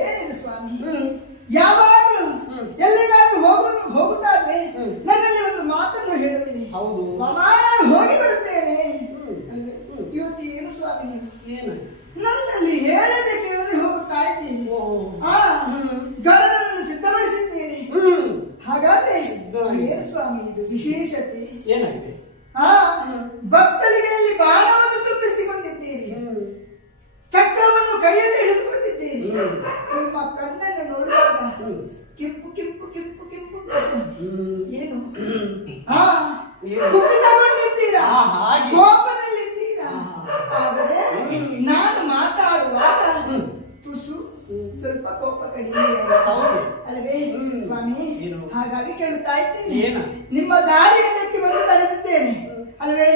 ಏನಿಲ್ಲ ಸ್ವಾಮಿ, ಯಾವಾಗಲೂ ಎಲ್ಲಿಗಾದ್ರೂ ಹೋಗುತ್ತಾದ್ರೆ ನನ್ನಲ್ಲಿ ಒಂದು ಮಾತನ್ನು ಹೇಳುತ್ತೀನಿ. ಹೌದು, ನಾನು ಹೋಗಿ ಬರುತ್ತೇನೆ. ಇವತ್ತು ಏನು ಸ್ವಾಮಿ, ಏನು ನನ್ನಲ್ಲಿ ಹೇಳದೆ ಕೇಳದೆ ಹೋಗುತ್ತಾ ಇದ್ದೀನಿ. ಗರಡನ್ನು ಸಿದ್ಧಪಡಿಸಿದ್ದೇನೆ. ಹಾಗಾದ್ರೆ ಏನು ಸ್ವಾಮಿ ಇದು ವಿಶೇಷತೆ? ಏನಾಗಿದೆ? ಭಕ್ತರಿಗೆ ಬಾಣವನ್ನು ತುಂಬಿಸಿಕೊಂಡಿದ್ದೀರಿ, ಚಕ್ರವನ್ನು ಕೈಯಲ್ಲಿ ಹಿಡಿದುಕೊಂಡಿದ್ದೀರಿ. ನಿಮ್ಮ ಕಣ್ಣನ್ನು ನೋಡುವಾಗ ಕೆಂಪು ಕೆಂಪು ಕೆಂಪು ಕೆಂಪು ಏನು ಕುಪಿತಗೊಂಡಿದ್ದೀರಾ, ಕೋಪದಲ್ಲಿದ್ದೀರಾ. ಆದರೆ ನಾನು ಮಾತಾಡುವಾಗ ತುಸು ಸ್ವಲ್ಪ ಕೋಪ ಕಡಿಮೆ ಅಲ್ವೇ ಸ್ವಾಮಿ? ಹಾಗಾಗಿ ಕೇಳುತ್ತಾ ಇದ್ದೇನೆ, ನಿಮ್ಮ ದಾರಿಯನ್ನಕ್ಕೆ ಬಂದು ತಡೆದಿದ್ದೇನೆ ಅಲ್ವೇ?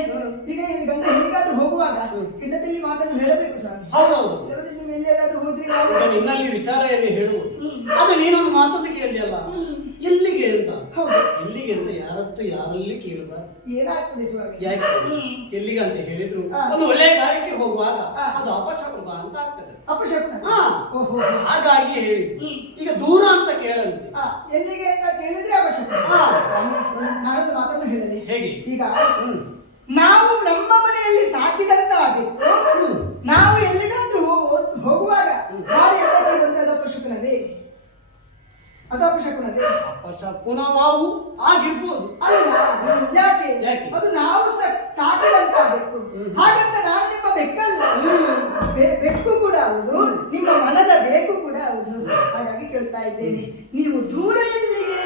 ಈಗ ಗಂಡ ಹೇಗಾದ್ರೂ ಹೋಗುವಾಗ ಹೆಂಡತಿಯಲ್ಲಿ ಮಾತನ್ನು ಹೇಳಬೇಕು ಸ್ವಾಮಿ. ಹೌದೌದು, ನೀವು ಎಲ್ಲಿಯಾದ್ರೂ ಹೋದ್ರಿ ನಿನ್ನಲ್ಲಿ ವಿಚಾರ ಏನು ಹೇಳುವುದು? ಅದು ನೀನೊಂದು ಮಾತನ್ನು ಕೇಳಿದೆಯಲ್ಲ, ಎಲ್ಲಿಗೆ ಅಂತ. ಎಲ್ಲಿಗೆ ಅಂತ ಯಾರಲ್ಲಿ ಕೇಳಬಾರ್ದು. ಏನಾಗ್ತದೆ ಸ್ವಾಮಿ? ಯಾಕೆ ಎಲ್ಲಿಗೆ ಅಂತ ಹೇಳಿದ್ರು ಒಂದು ಒಳ್ಳೆಯ ಕಾರ್ಯಕ್ಕೆ ಹೋಗುವಾಗ ಅದು ಅಪಶಕುನ ಅಂತ ಆಗ್ತದೆ. ಅಪಶಕುನ? ಹಾಗಾಗಿ ಹೇಳಿ. ಈಗ ದೂರ ಅಂತ ಕೇಳಂತೆ, ಎಲ್ಲಿಗೆ ಅಂತ ಕೇಳಿದ್ರೆ ಅಪಶಕುನ. ನಾನೊಂದು ಮಾತನ್ನು ಹೇಳಲಿ. ಹೇಗೆ? ಈಗ ನಾವು ನಮ್ಮ ಮನೆಯಲ್ಲಿ ಸಾಕಿದಂತ ಆಗಬೇಕು. ನಾವು ಎಲ್ಲಿಗಾದ್ರೂ ಹೋಗುವಾಗ ದಾರಿ ಅದು ಅಪಶಕುನವೇ? ಅದು ಅಪಶಕುನವೇ? ಅಪಶಕುನವಾವು ಆಗಿರ್ಬೋದು. ಅಲ್ಲ, ಯಾಕೆ? ಅದು ನಾವು ಸಾಕಿದಂತಾಗಬೇಕು. ಹಾಗಂತ ನಾನು ನಿಮ್ಮ ಬೆಕ್ಕಲ್ಲ, ಬೆಕ್ಕು ಕೂಡ ಹೌದು, ನಿಮ್ಮ ಮನದ ಬೇಕು ಕೂಡ ಹೌದು. ಹಾಗಾಗಿ ಕೇಳ್ತಾ ಇದ್ದೇನೆ, ನೀವು ದೂರ ಎಲ್ಲಿಗೆ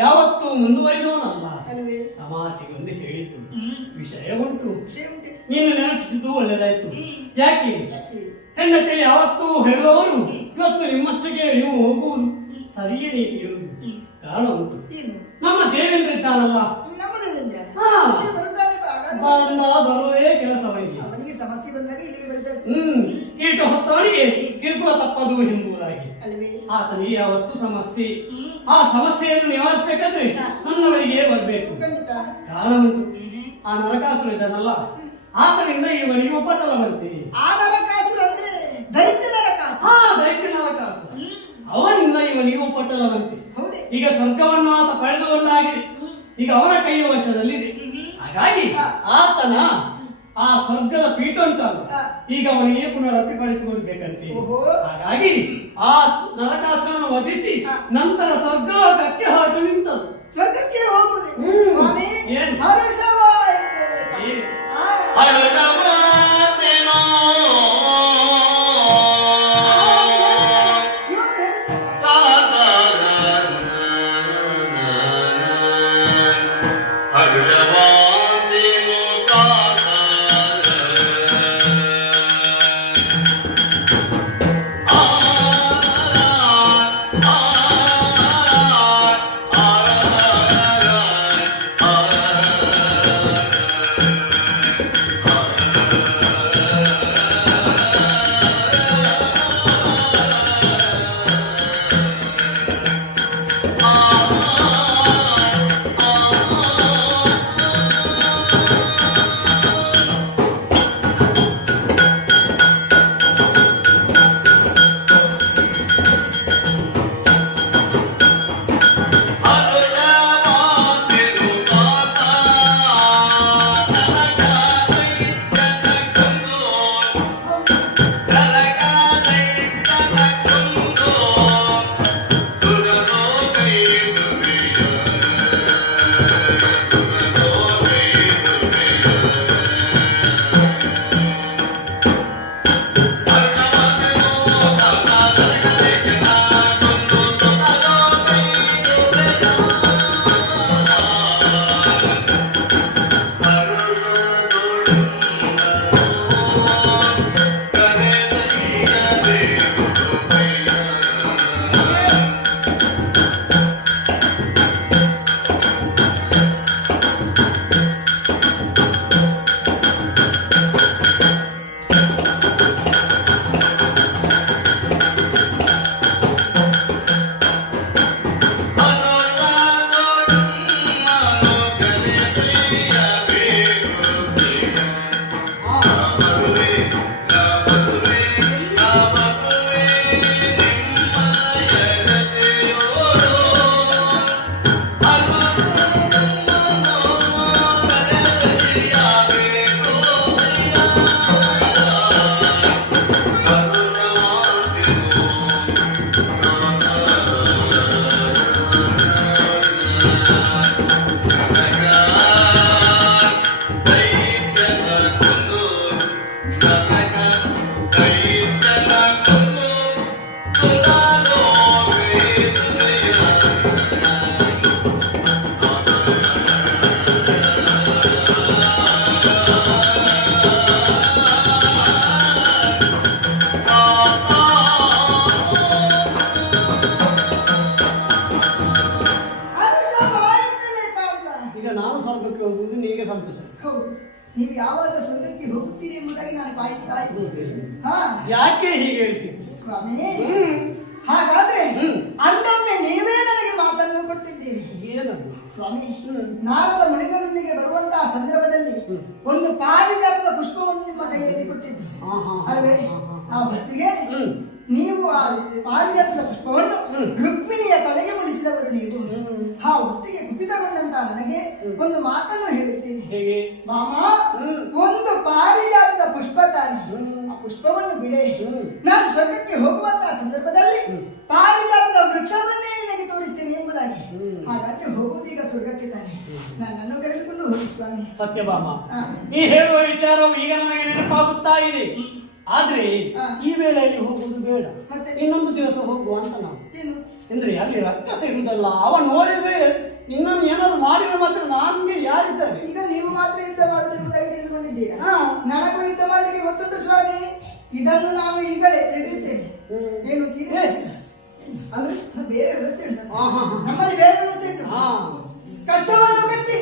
ಯಾವತ್ತು ಮುಂದುವರಿದವನಲ್ಲ. ತಮಾಷೆಗೊಂದು ಹೇಳಿದ್ದು ವಿಷಯ ಉಂಟು, ನೀನು ನೆನಪಿಸಿದ್ದು ಒಳ್ಳೆದಾಯ್ತು. ಯಾಕೆ ಹೆಂಡತಿ ಯಾವತ್ತೂ ಹೇಳುವವರು ಇವತ್ತು ನಿಮ್ಮಷ್ಟಕ್ಕೆ ನೀವು ಹೋಗುವುದು ಸರಿಯೇ. ನೀವು ಹೇಳುವುದು ಕಾರಣ ಉಂಟು. ನಮ್ಮ ದೇವೇಂದ್ರ ಇದ್ದಾನಲ್ಲ, ಬರುವುದೇ ಕೆಲಸವನಿಗೆ. ಕೀಟು ಹೊತ್ತವನಿಗೆ ಕಿರುಕುಳ ತಪ್ಪದು ಎಂಬುದಾಗಿ ಆತನಿಗೆ ಯಾವತ್ತು ಸಮಸ್ಯೆ. ಆ ಸಮಸ್ಯೆಯನ್ನು ನಿವಾರಿಸಬೇಕಾದ್ರೆ ನನ್ನ ಬಳಿಗೆ ಬರಬೇಕು. ಕಾರಣ ಉಂಟು. ಆ ನರಕಾಸುರ ಇದ್ದಾನಲ್ಲ, ಆತನಿಂದ ಇವನಿಗೆ ಉಪಟಳ ಬರುತ್ತೆ. ದೈತ್ಯ ನರಕಾಸುರ, ಅವನಿಂದ ಇವನಿಗೆ ಉಪಟಳ ಬರುತ್ತೆ. ಈಗ ಸ್ವರ್ಗವನ್ನು ಆತ ಪಡೆದುಕೊಂಡಾಗಿ ಈಗ ಅವನ ಕೈಯ ವಶದಲ್ಲಿದೆ. ಹಾಗಾಗಿ ಆತನ ಆ ಸ್ವರ್ಗದ ಪೀಠ ಉಂಟಲ್ಲ, ಈಗ ಅವನಿಗೆ ಪುನರಪಿಪಡಿಸಿಕೊಡ್ಬೇಕಂತೆ. ಹಾಗಾಗಿ ಆ ನರಕಾಸುರನ್ನು ವಧಿಸಿ ನಂತರ ಸ್ವರ್ಗಕ್ಕೆ ಹೊರಟು ನಿಂತದ್ದು. ಸ್ವರ್ಗಕ್ಕೆ ಹೋಗುವುದು ನೀವು ಯಾವಾಗ ಸ್ವರ್ಗಕ್ಕೆ ಹೋಗ್ತೀರಿ ಎಂಬುದಾಗಿ ನಾನು ಕಾಯುತ್ತಾ ಇದ್ದೀನಿ. ಹಾ ಯಾಕೆ ಹೀಗೆ ಹೇಳ್ತೀರಿ ಸ್ವಾಮಿ? ಹಾಗಾದ್ರೆ ಅಂದೊಮ್ಮೆ ನೀವೇ ನನಗೆ ಮಾತನ್ನು ಕೊಟ್ಟಿದ್ದೀರಿ. ಏನದು ಸ್ವಾಮಿ, ನಾರದ ಮುನಿಗಳಲ್ಲಿಗೆ ಬರುವಂತಹ ಸಂದರ್ಭದಲ್ಲಿ ಒಂದು ಪಾರಿಜಾತದ ಪುಷ್ಪವನ್ನು ನಿಮ್ಮ ಕೈಯಲ್ಲಿ ಕೊಟ್ಟಿದ್ರು ಅಲ್ವೇ? ಆ ಹೊತ್ತಿಗೆ ನೀವು ಆ ಪಾರಿಜಾತದ ಪುಷ್ಪವನ್ನು ರುಕ್ಮಿಣಿಯ ತಲೆಗೆ ಮುಡಿಸಿದವರು ನೀವು. ಆ ಹೊತ್ತಿಗೆ ಕುಪಿತಗೊಂಡಂತಹ ನನಗೆ ಒಂದು ಮಾತನ್ನು ಹೇಳುತ್ತೀನಿ. ಮಾಮ, ಒಂದು ಪಾರಿಜಾತದ ಪುಷ್ಪ ತಾನೆ, ಆ ಪುಷ್ಪವನ್ನು ಬಿಡೆ. ನಾನು ಸ್ವರ್ಗಕ್ಕೆ ಹೋಗುವಂತಹ ಸಂದರ್ಭದಲ್ಲಿ ಪಾರಿಜಾತದ ವೃಕ್ಷವನ್ನೇ ನಿನಗೆ ತೋರಿಸ್ತೇನೆ ಎಂಬುದಾಗಿ. ಹಾಗಾದ್ರೆ ಹೋಗುವುದೀಗ ಸ್ವರ್ಗಕ್ಕೆ ತಾನೆ, ನನ್ನನ್ನು ಕರೆದುಕೊಂಡು ಹೋಗಿ ಸ್ವಾಮಿ. ಸತ್ಯಭಾಮ, ನೀ ಹೇಳುವ ವಿಚಾರವು ಈಗ ನನಗೆ ನೆನಪಾಗುತ್ತಾ ಇದೆ. ಆದ್ರೆ ಈ ವೇಳೆಯಲ್ಲಿ ಹೋಗುವುದು ಬೇಡ, ಇನ್ನೊಂದು ದಿವಸ ಹೋಗುವ ಅಂತ ನಾವು. ಅಂದ್ರೆ ಅಲ್ಲಿ ರಕ್ಕಸ ಇರುವುದಲ್ಲ, ಅವ ನೋಡಿದ್ರೆ ಇನ್ನೊಂದು ಏನಾದ್ರು ಮಾಡಿದ್ರೆ ಮಾತ್ರ ನಮ್ಗೆ ಯಾರಿದ್ದಾರೆ? ಈಗ ನೀವು ಮಾತ್ರ ಯುದ್ಧ ಮಾಡುವುದೆಂಬುದಾಗಿ ತಿಳಿದುಕೊಂಡಿದ್ದೀರಾ? ನನಗೂ ಯುದ್ಧ ಮಾಡಲಿಕ್ಕೆ ಗೊತ್ತುಂಟು ಸ್ವಾಮಿ. ಇದನ್ನು ನಾನು ಈಗಲೇ ತೆಗೆಯುತ್ತೇನೆ. ಏನು ಸೀರಿಯಸ್ ಅಂದ್ರೆ ಬೇರೆ ವ್ಯವಸ್ಥೆ ಉಂಟು ನಮ್ಮಲ್ಲಿ, ಬೇರೆ ವ್ಯವಸ್ಥೆ ಉಂಟು. ಕಚ್ಚವನ್ನು ಕಟ್ಟಿ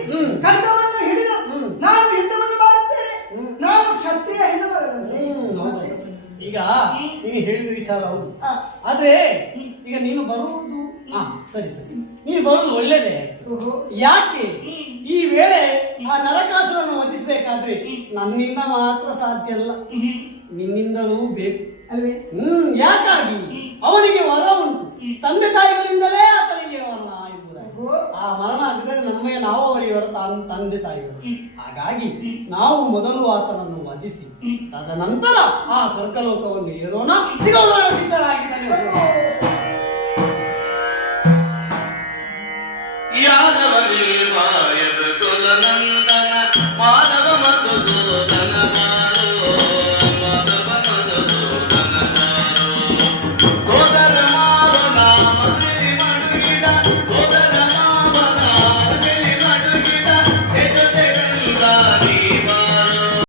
ಖಡ್ಗವನ್ನು ಹಿಡಿದು ನಾನು ಯುದ್ಧವನ್ನು ಮಾಡುತ್ತೇನೆ. ನಾನು ಕ್ಷತ್ರಿಯ ಹೆಣ್ಣುಮಗಳು. ಈಗ ನೀನು ಹೇಳಿದ ವಿಚಾರ ಹೌದು. ಆದ್ರೆ ಈಗ ನೀನು ಬರುವುದು ಸರಿ ಸರಿ, ನೀನು ಬರುವುದು ಒಳ್ಳೇದೇ. ಯಾಕೆ ಈ ವೇಳೆ ಆ ನರಕಾಸುರನ್ನು ವಧಿಸಬೇಕಾದ್ರೆ ನನ್ನಿಂದ ಮಾತ್ರ ಸಾಧ್ಯ ಅಲ್ಲ, ನಿನ್ನಿಂದಲೂ ಬೇಕು ಅಲ್ವೇ? ಯಾಕಾಗಿ ಅವನಿಗೆ ವರ ಉಂಟು, ತಂದೆ ತಾಯಿಗಳಿಂದಲೇ ಆತನಿಗೆ ಮರಣ ಎಂಬುದಾಗಿ. ಆ ಮರಣ ಆಗಿದ್ರೆ ನಮಗೆ ನಾವು ಅವರಿವರ ತಂದೆ ತಾಯಿಗಳು. ಹಾಗಾಗಿ ನಾವು ಮೊದಲು ಆತನನ್ನು ವಧಿಸಿ ತದನಂತರ ಆ ಸ್ವರ್ಗಲೋಕವನ್ನು ಏರೋಣ. ಸಿದ್ಧರಾಗಿದ್ದಾನೆ.